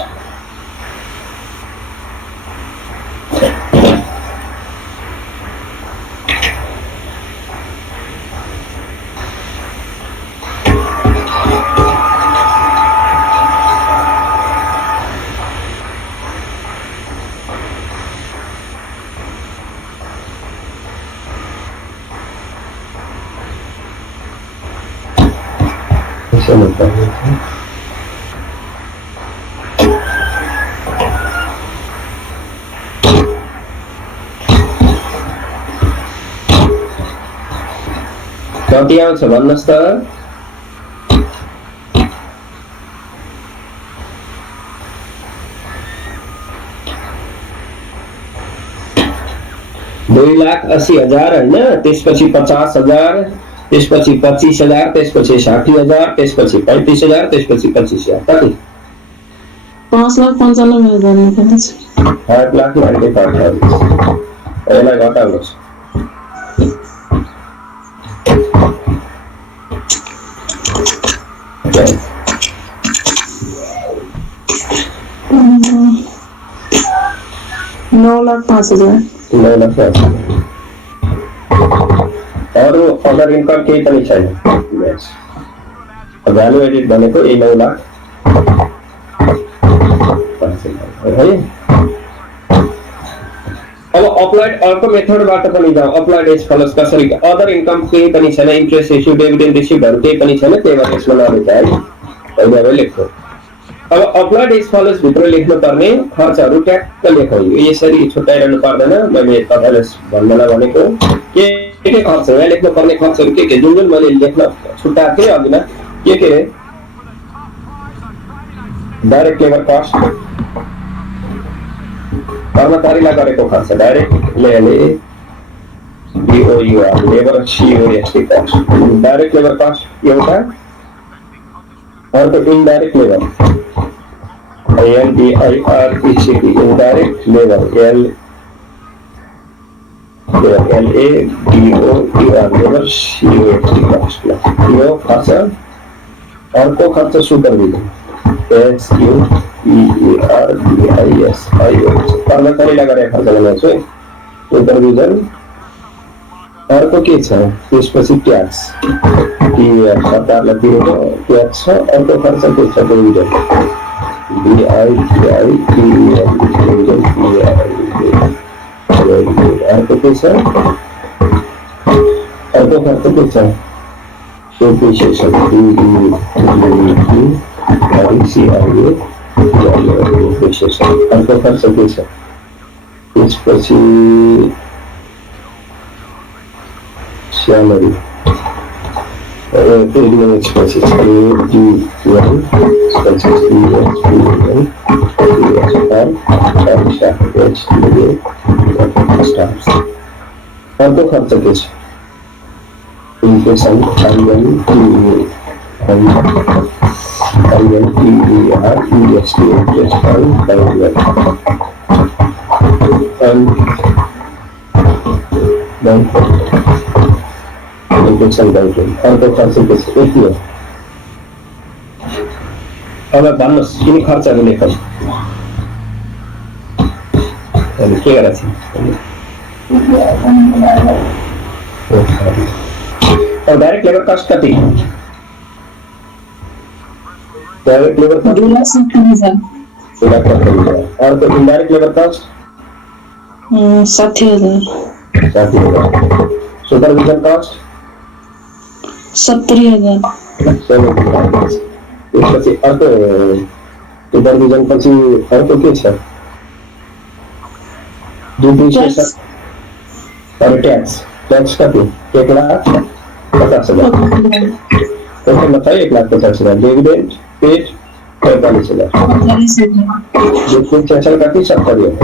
कति आउँछ भन्नुहोस् त? दुई लाख 80,000 होइन, त्यसपछि 50,000, त्यसपछि 25,000, त्यसपछि 60,000, त्यसपछि 35,000, त्यसपछि 25,000, कति? 5,95,000 5,95,000। यसलाई घटाउनुहोस्। नौ लाख 5,000। अरू अदर इन्कम केही पनि छैन। भ्यालु एडिट भनेको यही 9 लाख है। अब अप्लाइड अर्को मेथडबाट पनि जाउँ। अप्लाइड एज फलोज कसरी? अदर इन्कम केही पनि छैन, इन्ट्रेस्ट इस्यु, डिभिडेन्ड रिसिभहरू केही पनि छैन, त्यही भएर यसमा नलेख है, पहिला लेख्छौँ। अब अप्लाइड एज फलोज भित्र लेख्नुपर्ने खर्चहरू ट्याक्क लेखौँ। यसरी छुट्याइरहनु पर्दैन। मैले तपाईँलाई भन्नलाई भनेको के खर्च यहाँ लेख्नुपर्ने खर्चहरू के जुन जुन मैले लेख्न छुट्याएको थिएँ अघि के डाइरेक्ट लेबर कस्ट, कर्मचारीलाई गरेको खर्च direct BOUR labour COST cost. Direct labour cost एउटा, अर्को indirect labour INDIRECT indirect labour LABOUR labour COST cost. यो खर्च। अर्को खर्च सुपरभिजन SUPERVISION, कर्मचारीलाई गरेको खर्च भनेको छु सुपरभिजन। अर्को के छ? त्यसपछि ट्याक्स, सरकारलाई तिरेको ट्याक्स छ। अर्को खर्च के छ? डिभिडेन्ड अर्को के छ? अर्को खर्च के छ? डेप्रिसिएसन अर्को खर्च के छ? त्यसपछि स्यालेरी, एडमिन एक्सपेन्सेस अर्को खर्च के छ? इन्फेसन अर्को खर्च के छ? यति हो। अब भन्नुहोस् यिनी खर्चहरू लेखौँ। के गरेको छ? डाइरेक्ट लेबर कस्ट कति? Direct labour cost 2,60,000। अर्को indirect labour cost 60,000। Supervision cost 70,000। त्यसपछि अर्को सुपरविजन पछि अर्को के छ? ट्याक्स कति? 1,50,000। टोटलमा छ 1,50,000। Dividend paid 45,000। डिप्रिसिएसन कति? 70,000।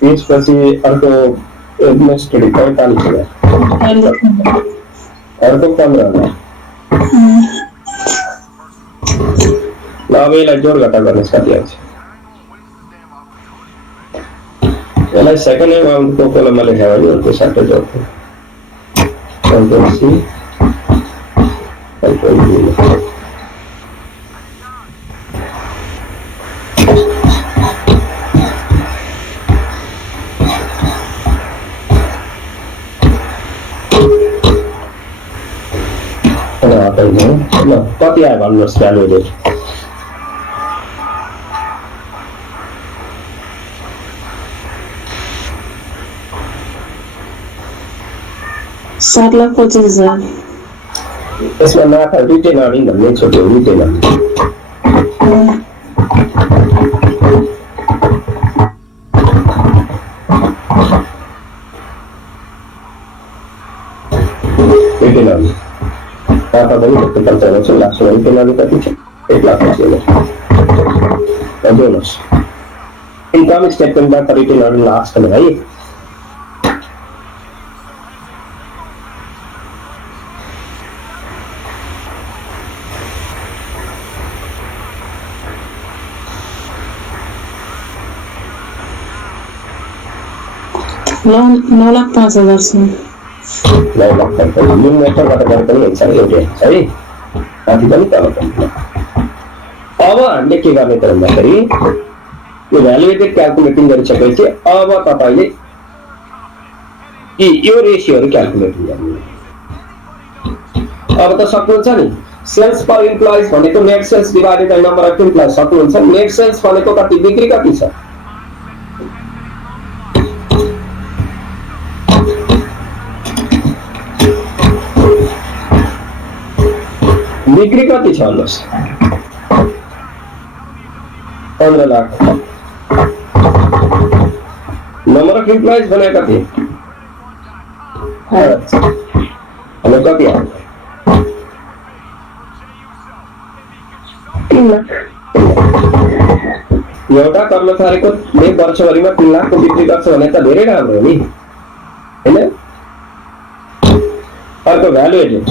त्यसपछि अर्को एडमिनिस्ट्रेटिभ 45,000। अर्को 15,000। ल अब यसलाई जोड घटा गर्नुहोस् कति आउँछ? यसलाई सेकेन्ड एमाउन्टको कोलममा लेख्यो भने अर्को साटो जोड्थ्यो। ल कति आयो भन्नुहोस्? भ्यालु 7,25,000। त्यसमा माथा रिटेन अर्निङ भन्ने छुट्यो रिटेन अर्निङ रिटेन अर्निङ माथा पनि कति खर्च गर्छ लास्टमा रिटेन अर्निङ कति छ 1 लाख बोनस इन्कम स्टेटमेन्टबाट रिटेन अर्निङ लास्ट है लोन 9,05,000 छ 9 लाख पर्छ जुन मेथडबाट गरे पनि हुन्छ एउटै है माथि पनि तल पनि अब हामीले के गर्ने त भन्दाखेरि यो भ्यालुएटेड क्याल्कुलेटिङ गरिसकेपछि अब तपाईले यो रेशियोहरु क्याल्कुलेट गर्नु अब त सक्नुहुन्छ नि सेल्स पर एम्प्लॉइज भनेको net sales divided by number of employees सक्नुहुन्छ नेट सेल्स भनेको कति बिक्री कति छ बिक्री कति छ भन्नुस् 15 लाख नंबर ऑफ एम्प्लॉइज बने कति हमें कति आयो 3 लाख एउटा कर्मचारीको एक वर्षभरिमा 3 लाखको बिक्री गर्छ भने त धेरै राम्रो हो नि हैन अर्को भ्यालु एडेड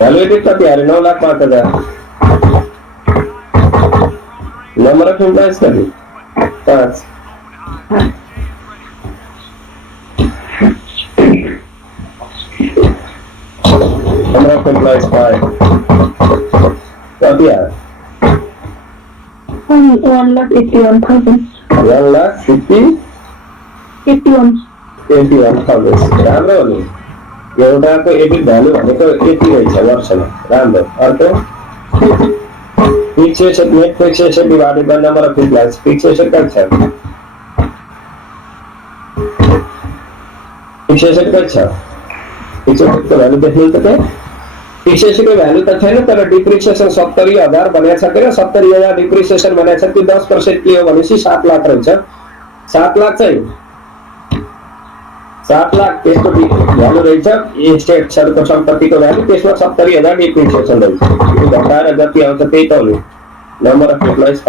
भ्यालु एडेड कति आयो 9,05,000 नंबर ऑफ एम्प्लॉइज कति 5 नंबर ऑफ एम्प्लॉइज 5 कति आयो 1,81,000 1,51,000 राम्रो हो नि एउटाको एडिट भ्यालु भनेको यति रहेछ वर्षमा राम्रो अर्को fixed asset net fix asset divided by number of employees fixed asset कति छ फिक्स एसेट कति छ फिक्स एसेटको भ्यालु देख्नु त के फिक्स एसेटको भ्यालु त छैन तर डिप्रिसिएसन 70,000 भनेको छ के 70,000 डिप्रिसिएसन भनेको छ कि 10% के हो भनेपछि 7 लाख रहेछ 7 लाख चाहिँ 7 लाख त्यसको भ्यालु रहेछ एस्टेट्सहरुको सम्पत्तिको भ्यालु त्यसमा 70,000 डिप्रिसिएसन रहेछ यो घटाएर जति आउँछ त्यही त हो नम्बर अफ एम्प्लॉइज 5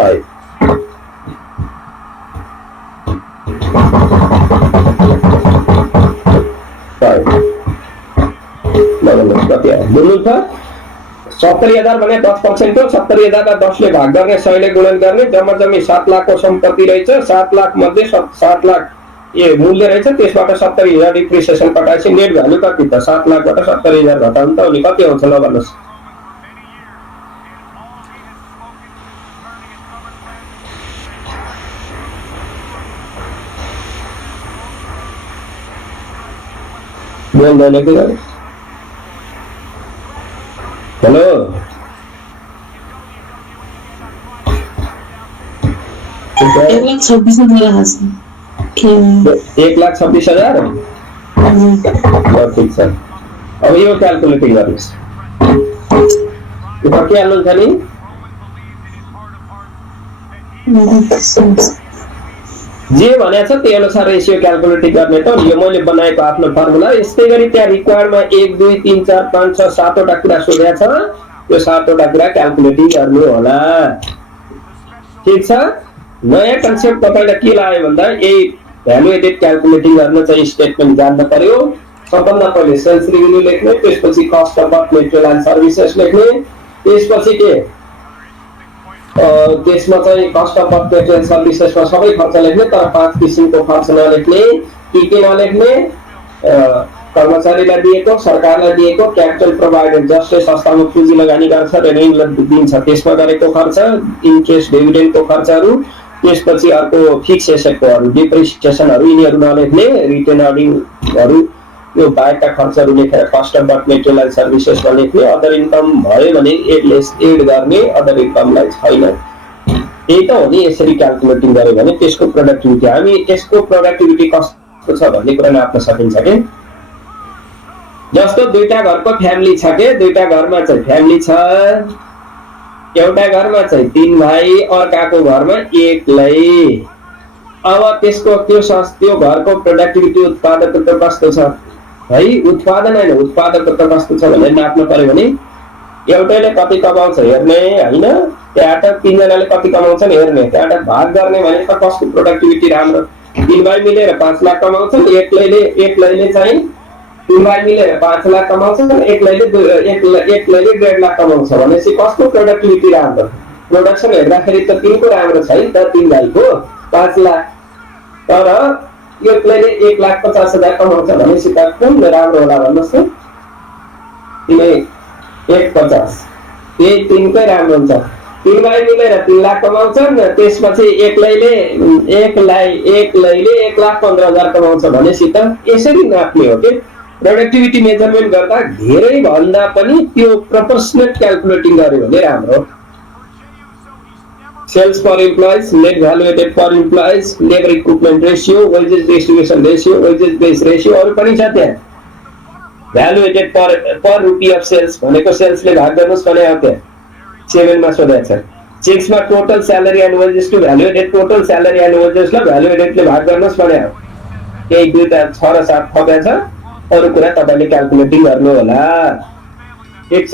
कति आयो बुझ्नु त 70,000 भने 10% हो 70,000 लाई 10 ले भाग गर्ने 100 ले गुणन गर्ने जम्मा जम्मी 7 लाखको सम्पत्ति रहेछ 7 लाख मध्ये 7 लाख ए मूल्य रहेछ त्यसबाट 70,000 डिप्रिसिएसन कटाएपछि नेट भ्यालु कति त 7 लाखबाट 70,000 घटाउनु त अनि कति आउँछ ल भन्नुस् बोल्दैन के गरे हेलो 1,26,000 1,26,000 ठीक छ अब यो क्याल्कुलेटिङ गर्नुस् यो के हाल्नुहुन्छ नि जे भनेको छ त्यही अनुसार रेशियो क्याल्कुलेटिङ गर्ने त यो मैले बनाएको आफ्नो फर्मुला यस्तै गरी त्यहाँ रिक्वायर्डमा 1 2 3 4 5 6 7 वटा कुरा सोधेको छ यो 7 वटा कुरा क्याल्कुलेटिङ गर्नु होला ठीक छ नयाँ कन्सेप्ट तपाईलाई के लाग्यो भन्दा यही भ्यालु एडेड क्याल्कुलेटिङ गर्न चाहिँ स्टेटमेन्ट जान्न पर्यो सबभन्दा पहिले सेल्स रेभेन्यू लेख्ने त्यसपछि cost of work material and services लेख्ने त्यसपछि के त्यसमा चाहिँ कस्ट अफ वर्क मेटेरियल सर्भिसेसमा सबै खर्च लेख्ने तर 5 किसिमको खर्च नलेख्ने के नलेख्ने कर्मचारीलाई दिएको सरकारलाई दिएको क्यापिटल प्रोभाइडेड जसले संस्थामा पुँजी लगानी गर्छ र ऋण दिन्छ त्यसमा गरेको खर्च इन्ट्रेस्ट डिभिडेन्डको खर्चहरू त्यसपछि अर्को फिक्स एसेटकोहरु डिप्रिसिएसनहरु यिनीहरु नलेख्ने रिटेन अर्निङहरु यो बाहेकका खर्चहरु लेखेर cost of work material and सर्भिसेसमा लेख्ने अदर इन्कम भयो भने एड गर्ने अदर इन्कमलाई छैन यही त हो नि यसरी क्याल्कुलेटिङ गरे भने त्यसको प्रोडक्टिभिटी हामी यसको प्रोडक्टिभिटी कस्तो छ भन्ने कुरा नाप्न सकिन्छ कि जस्तो दुईटा घरको फ्यामिली छ के दुईटा घरमा चाहिँ फ्यामिली छ एउटा घरमा चाहिँ 3 भाइ अर्काको घरमा एक्लै अब त्यसको त्यो घरको प्रोडक्टिभिटी उत्पादकता कस्तो छ है उत्पादन हैन उत्पादकता कस्तो छ भनेर नाप्न पर्यो भने एउटैले कति कमाउँछ हेर्ने हैन त्यहाँबाट 3 जनाले कति कमाउँछन् हेर्ने त्यहाँबाट भाग गर्ने भने त कसको प्रोडक्टिभिटी राम्रो 3 भाइ मिलेर 5 लाख कमाउँछन् एक्लैले चाहिँ 3 भाइ मिलेर 5 लाख कमाउँछन् एक्लैले 1.5 लाख कमाउँछ भनेपछि कसको प्रोडक्टिभिटी राम्रो प्रोडक्सन हेर्दाखेरि त तिनको राम्रो छ नि त 3 भाइको 5 लाख तर एक्लैले 1,50,000 कमाउँछ भनेपछि त कुन राम्रो होला भन्नुहोस् त तिनै 1.50 त्यही तिनकै राम्रो हुन्छ 3 भाइ मिलेर 3 लाख कमाउँछन् त्यसपछि एक्लैले 1,15,000 कमाउँछ भनेपछि त यसरी नाप्ने हो कि प्रोडक्टिभिटी मेजरमेन्ट गर्दा धेरै भन्दा पनि त्यो प्रोपोर्सनेट क्याल्कुलेटिङ गर्यो भने राम्रो sales per employees net value added per employees labour equipment ratio wages distribution ratio wages base ratio अरु पनि छ त्यहाँ value added per rupee of sales भनेको सेल्सले भाग गर्नुस् भने हो त्यहाँ 7 मा सोधेको छ 6 मा total salary and wages to value added total salary and wages ल भ्यालु एडेडले भाग गर्नुस् भने हो त्यही दुईटा 6 र 7 थपेको छ अरु कुरा तपाईले क्याल्कुलेटिङ गर्नु होला ठीक छ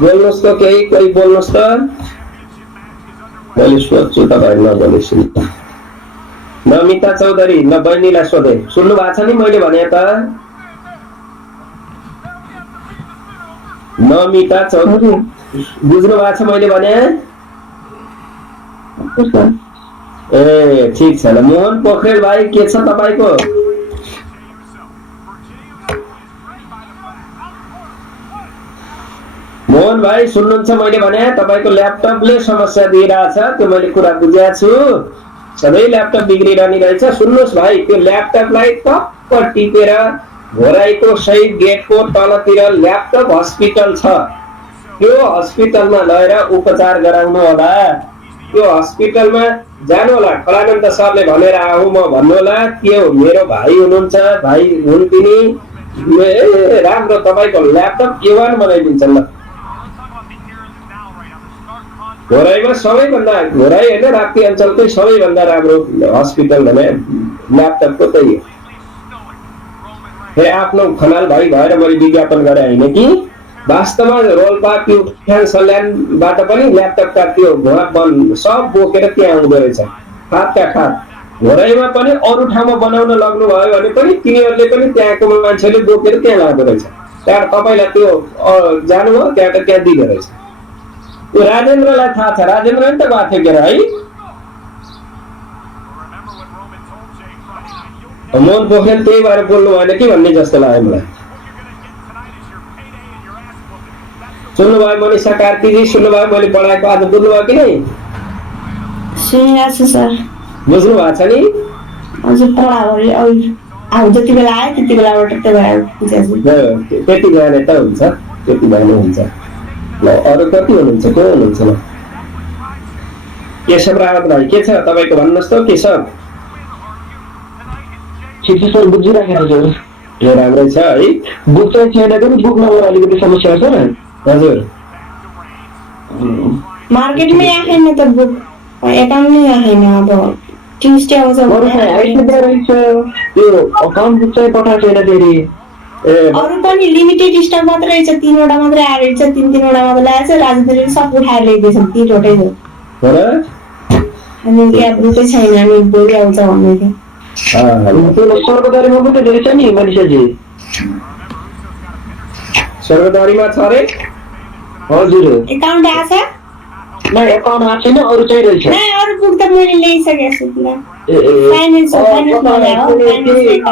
बोल्नुस् त केही कोही बोल्नुस् त मैले सोध्छु तपाईहरु नबोल्नुस् नमिता चौधरी न बहिनीलाई सोधे सुन्नु भएको छ नि मैले भने त नमिता चौधरी बुझ्नु भएको छ मैले भने ए ठीक छ ल मोहन पोखरेल भाइ के छ तपाईको मोहन भाइ सुन्नुहुन्छ मैले भने तपाईको ल्यापटपले समस्या दिइराछ त्यो मैले कुरा बुझेको छु सबै ल्यापटप बिग्रिरहने रहेछ सुन्नुस् भाइ त्यो ल्यापटपलाई टक्क टिपेर घोराइको सहित गेटको तलतिर ल्यापटप हस्पिटल छ त्यो हस्पिटलमा लगेर उपचार गराउनु होला त्यो हस्पिटलमा जानु होला कलानन्द सरले भनेर आऊ म भन्नु होला के हो मेरो भाइ हुनुहुन्छ भाइ हुन् तिनी राम्रो तपाईको ल्यापटप A1 बनाइदिन्छन् ल घोराइमा सबैभन्दा घोराइ हैन राप्ती अञ्चलकै सबैभन्दा राम्रो हस्पिटल भने ल्यापटपको त्यही हो फेरि आफ्नो खनाल भाइ भएर मैले विज्ञापन गरे हैन कि वास्तवमा रोल्पा प्युठान सल्यानबाट पनि ल्यापटपका त्यो घोडा बन सब बोकेर त्यहाँ आउँदो रहेछ खातका खात घोराइमा पनि अरू ठाउँमा बनाउन लाग्नु भयो भने पनि तिनीहरूले पनि त्यहाँको मान्छेले बोकेर त्यहाँ लाँदो रहेछ त्यहाँ तपाईलाई त्यो जानु हो त्यहाँ त्यहाँ दिँदो रहेछ त्यो राजेन्द्रलाई थाहा छ राजेन्द्र नि त गएको थियो के है मोहन पोखरेल त्यही भएर बोल्नु भएन कि भन्ने जस्तो लाग्यो मलाई सुन्नुभयो मनिषा कार्कीजी सुन्नुभयो मैले पढाएको आज बुझ्नुभयो कि नै सुनिरहेको छु सर बुझ्नु भएको छ नि हजुर पढाएको जति बेला आयो त्यति बेलाबाट त्यति बिहानै त हुन्छ त्यति बिहानै हुन्छ ल अरू कति हुनुहुन्छ को हुनुहुन्छ ल केशव रावत भाइ के छ तपाईको भन्नुहोस् त केशव ठिक छ सर बुझिराखेको छु ए राम्रै छ है बुक चाहिँ छैन पनि बुक नभएर अलिकति समस्या छ नि हजुर मार्केटमै आएन त बुक एकाउन्टमै आएन अब ट्युसडे आउँछ त्यो अकाउन्ट बुक चाहिँ पठाएको छैन फेरि अरू पनि लिमिटेड स्टक मात्रै रहेछ 3 वटा मात्रै आएर छ 3 वटा मात्रै आएछ राजदूतले सब उठाएर ल्याइदिएछन् 3 वटै हो हो अनि यहाँ बुकै छैन अनि भोलि आउँछ भन्दै थियो त्यो सर्वदारीमा पनि रहेछ नि मनिषाजी सर्वदारीमा छ रे हजुर एकाउन्ट आछ न एकाउन्ट आएको छैन अरू चाहिँ रहेछ नै अरू बुक त मैले ल्याइसकेको छु पुरा फाइनान्स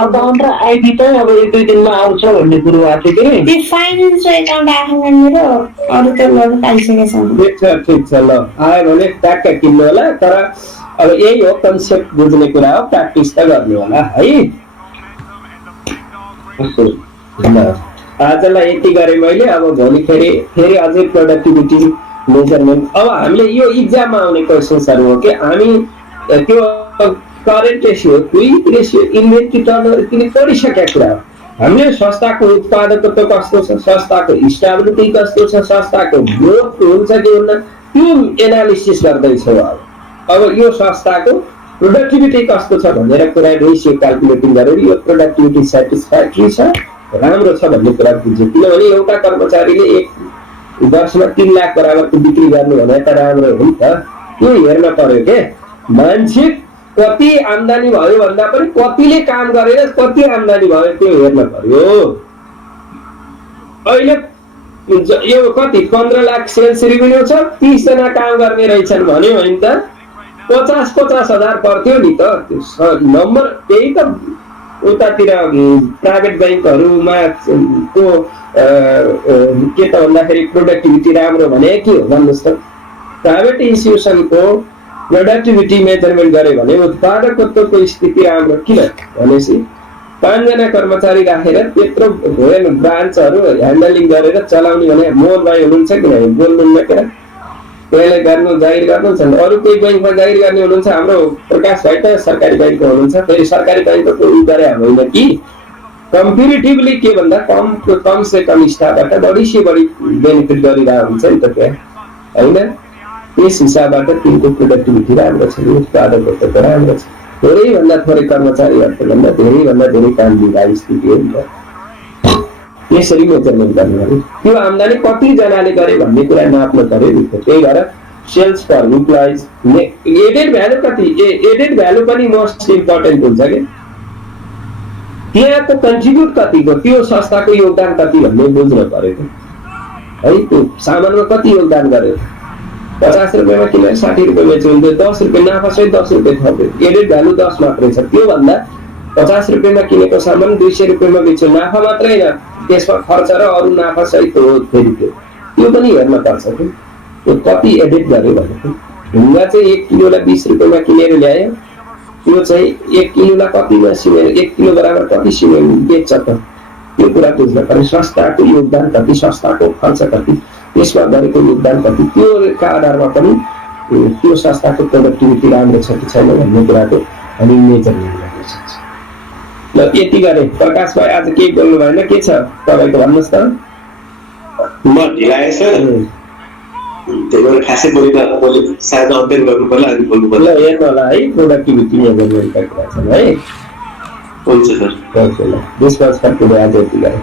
अकाउन्ट र आइडी चाहिँ अब 1-2 दिनमा आउँछ भन्ने कुरो आएको थियो कि त्यो फाइनान्स र एकाउन्ट आएन मेरो अरू त गर्न पाइसकेको छ ठीक छ ल आयो भने ट्याक्क किन्नु होला तर अब यही हो कन्सेप्ट बुझ्ने कुरा हो प्र्याक्टिस त गर्नु होला है आजलाई यति गरे मैले अब भोलि फेरि अझै प्रोडक्टिभिटी मेजरमेन्ट अब हामीले यो इक्जाममा आउने क्वेसन्सहरु हो कि हामी त्यो current ratio quick ratio inventory turnover तिनी पढिसकेका कुरा हो हामीले संस्थाको उत्पादकत्व कस्तो छ संस्थाको स्टेबिलिटी कस्तो छ संस्थाको ग्रोथ हुन्छ कि हुन्न त्यो एनालिसिस गर्दैछौँ अब यो संस्थाको प्रोडक्टिभिटी कस्तो छ भनेर कुरा रेसियो क्याल्कुलेटिङ गरेर यो प्रोडक्टिभिटी सेटिस्फ्याक्ट्री छ राम्रो छ भन्ने कुरा बुझ्यो किनभने एउटा कर्मचारीले एक वर्षमा 3 लाख बराबरको बिक्री गर्नु भने त राम्रो हो नि त त्यो हेर्न पर्यो के मान्छे कति आम्दानी भयो भन्दा पनि कतिले काम गरेर कति आम्दानी भयो त्यो हेर्न पर्यो अहिले यो कति 15 लाख सेल्स रेभिन्यू छ 30 जना काम गर्ने रहेछन् भन्यो भने त 50 हजार पर्थ्यो नि त त्यो नम्बर त्यही त उतातिर प्राइभेट बैंकहरुमा को के त भन्दाखेरि प्रोडक्टिभिटी राम्रो भने के हो भन्नुस् त प्राइभेट इन्स्टिट्युसनको प्रोडक्टिभिटी मेजरमेन्ट गरे भने उत्पादकत्वको स्थिति राम्रो किन भनेपछि 5 जना कर्मचारी राखेर त्यत्रो ब्रान्चहरु ह्यान्डलिङ गरेर चलाउने भने मोहन भाइ हुनुहुन्छ कि हैन बोल्नुहुन्न के त्यसले गर्नु जागिर गर्नुहुन्छ अरु कोही बैंकमा जागिर गर्ने हुनुहुन्छ हाम्रो प्रकाश भाइ त सरकारी बैंकमा हुनुहुन्छ फेरि सरकारी बैंकको उही गरे होइन कि कम्पेरिटिभली के भन्दा कम से कम स्टाफबाट बढी से बढी बेनिफिट गरिरहेको हुन्छ नि त त्यहाँ हैन त्यस हिसाबबाट तिनको प्रोडक्टिभिटी राम्रो छ उत्पादकत्व राम्रो छ धेरै भन्दा थोरै कर्मचारीहरुको भन्दा धेरै भन्दा धेरै काम दिइरहेको स्थिति हो नि त यसरी मेजरमेन्ट गर्ने हो त्यो आम्दानी कति जनाले गरे भन्ने कुरा नाप्न पर्यो नि त त्यही भएर sales for employees added value कति एडेड भ्यालु पनि मोस्ट इम्पोर्टेन्ट हुन्छ के त्यहाँको कन्ट्रिब्युट कतिको त्यो संस्थाको योगदान कति भन्ने बुझ्न पर्यो है त्यो सामानमा कति योगदान गर्यो 50 रुपैयाँमा किनेर 60 रुपैयाँ बेच्यो भने 10 रुपैयाँ नाफा सहित 10 रुपैयाँ थप्यो एडेड भ्यालु 10 मात्रै छ त्यो भन्दा 50 रुपैयाँमा किनेको सामान 200 रुपैयाँमा बेच्यो नाफा मात्रै हैन त्यसमा खर्च र अरु नाफा सहित हो फेरि त्यो पनि हेर्न पर्छ के त्यो कति एडिट गर्यो भनेको ढुङ्गा चाहिँ 1 किलोलाई 20 रुपैयाँमा किनेर ल्यायो त्यो चाहिँ 1 किलोलाई कतिमा सिमेन्ट 1 किलो बराबर कति सिमेन्ट बेच्छ त त्यो कुरा बुझ्न पर्यो संस्थाको योगदान कति संस्थाको खर्च कति त्यसमा गरेको योगदान कति त्योका आधारमा पनि त्यो संस्थाको प्रोडक्टिभिटी राम्रो छ कि छैन भन्ने कुराको हामी मेजरमेन्ट गर्न सक्छौँ ल यति गरे प्रकाश भाइ आज के बोल्नु भएन के छ तपाईको भन्नुस् त म ढिलाए सर त्यही भएर खासै बोली सायद अध्ययन गर्नु पर्ला अनि बोल्नु पर्ला ल हेर्नु होला है प्रोडक्टिभिटी मेजरमेन्टका कुरा छन् है हुन्छ सर ओके ल डिस्कस गर्दै आज यति गरे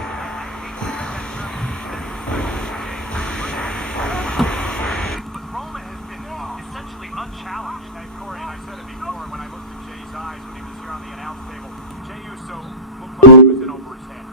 Jay Uso looked like he was in over his head.